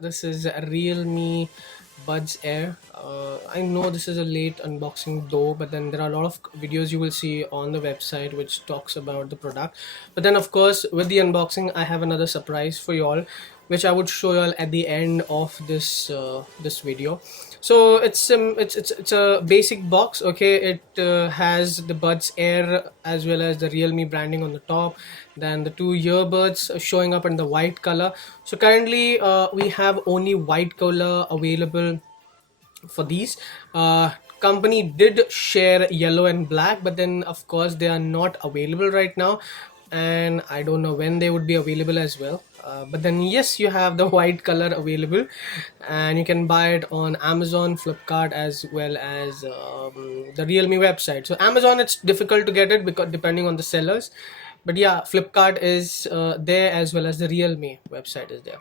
This is a Realme Buds Air. I know this is a late unboxing though, but then there are a lot of videos you will see on the website which talks about the product. But then of course with the unboxing I have another surprise for you all, which I would show you all at the end of this video. So it's a basic box. Okay, it has the Buds Air as well as the Realme branding on the top, then the two earbuds showing up in the white color. So currently we have only white color available for these. Company did share yellow and black, but then of course they are not available right now, and I don't know when they would be available as well. But then yes, you have the white color available, and you can buy it on Amazon, Flipkart, as well as the Realme website. So Amazon, it's difficult to get it because depending on the sellers, but yeah, Flipkart is there, as well as the Realme website is there.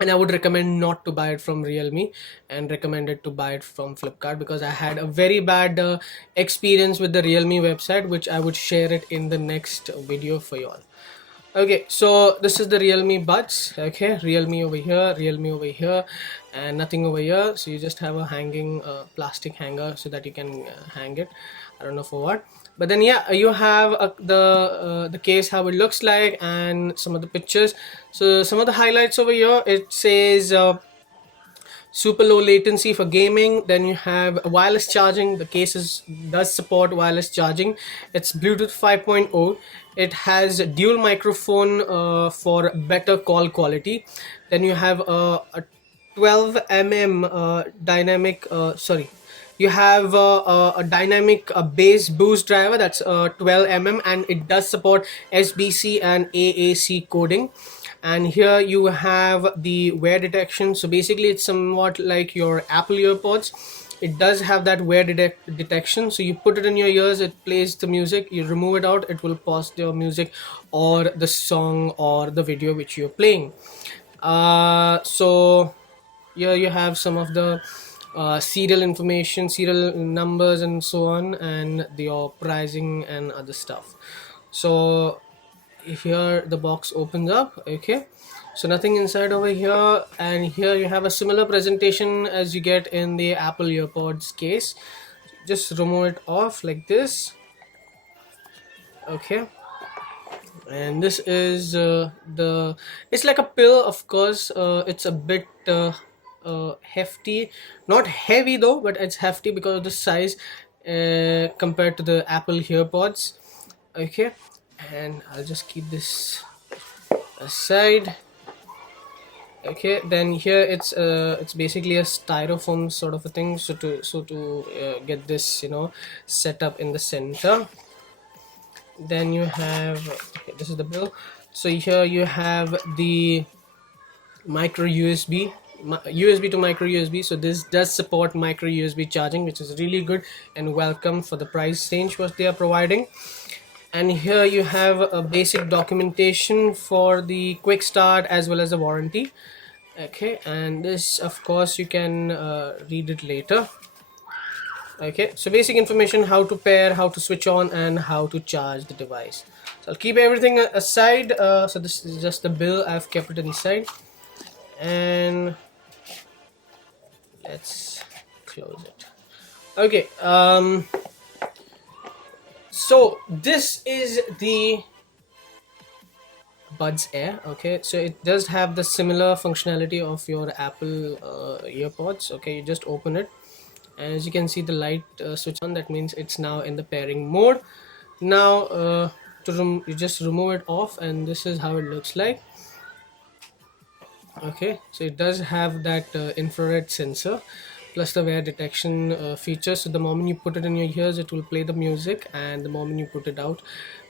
And I would recommend not to buy it from Realme and recommended to buy it from Flipkart, because I had a very bad experience with the Realme website, which I would share it in the next video for you all. Okay, so this is the Realme Buds. Okay, Realme over here, Realme over here, and nothing over here. So you just have a hanging plastic hanger so that you can hang it. I don't know for what, but then yeah, you have the case, how it looks like, and some of the pictures. So some of the highlights over here, it says super low latency for gaming. Then you have wireless charging. The cases does support wireless charging. It's Bluetooth 5.0. It has dual microphone for better call quality. Then you have a 12 dynamic you have a dynamic bass boost driver, that's 12 and it does support SBC and AAC coding. And here you have the wear detection. So basically it's somewhat like your Apple earpods. It does have that wear detection. So you put it in your ears, it plays the music. You remove it out, it will pause your music or the song or the video which you're playing. So here you have some of the serial information, serial numbers and so on, and your pricing and other stuff. So here the box opens up. Okay, so nothing inside over here, and here you have a similar presentation as you get in the Apple earpods case. Just remove it off like this. Okay, and this is it's like a pill, of course. It's a bit hefty, not heavy though, but it's hefty because of the size compared to the Apple earpods. Okay, and I'll just keep this aside. Okay, then here it's basically a styrofoam sort of a thing, so to get this, set up in the center. Then you have, okay, this is the bill. So here you have the micro USB, USB to micro USB. So this does support micro USB charging, which is really good and welcome for the price range what they are providing. And here you have a basic documentation for the quick start as well as the warranty. Okay, and this of course you can read it later. Okay, so basic information, how to pair, how to switch on, and how to charge the device. So I'll keep everything aside. So this is just the bill, I've kept it inside, and let's close it. Okay, so this is the Buds Air. Okay, so it does have the similar functionality of your Apple earpods. Okay, you just open it, and as you can see the light switch on, that means it's now in the pairing mode. Now you just remove it off, and this is how it looks like. Okay, so it does have that infrared sensor plus the wear detection feature. So the moment you put it in your ears, it will play the music, and the moment you put it out,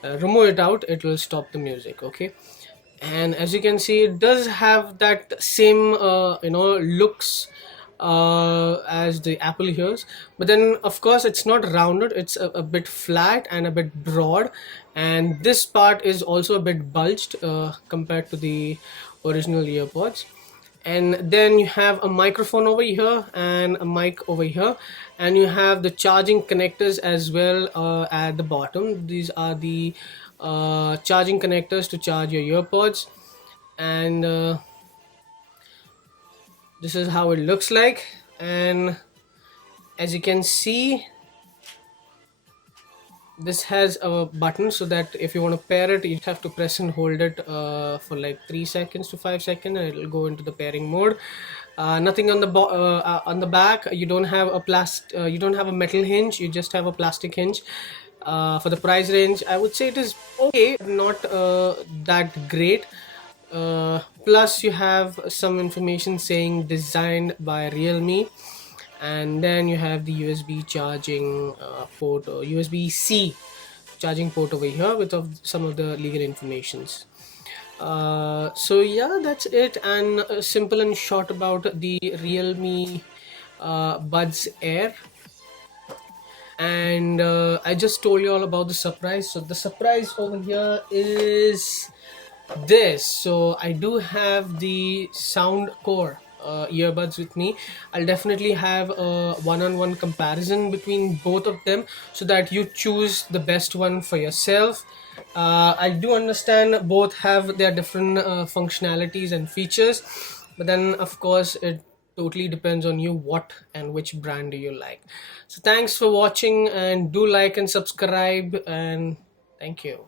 remove it out, it will stop the music. Okay, and as you can see, it does have that same looks as the Apple ears, but then of course it's not rounded, it's a bit flat and a bit broad, and this part is also a bit bulged compared to the original earpods. And then you have a microphone over here and a mic over here, and you have the charging connectors as well at the bottom. These are the charging connectors to charge your earpods. And This is how it looks like, and as you can see, this has a button so that if you want to pair it, you have to press and hold it for like 3 seconds to 5 seconds, and it'll go into the pairing mode. Nothing on the on the back. You don't have a you don't have a metal hinge, you just have a plastic hinge. For the price range, I would say it is okay, but not that great. Plus you have some information saying designed by Realme, and then you have the USB charging port, or USB-C charging port over here with some of the legal informations. So yeah, that's it, and simple and short about the Realme Buds Air. And I just told you all about the surprise. So the surprise over here is this. So I do have the sound core earbuds with me. I'll definitely have a one-on-one comparison between both of them so that you choose the best one for yourself. I do understand both have their different functionalities and features, but then of course it totally depends on you what and which brand do you like. So thanks for watching, and do like and subscribe, and thank you.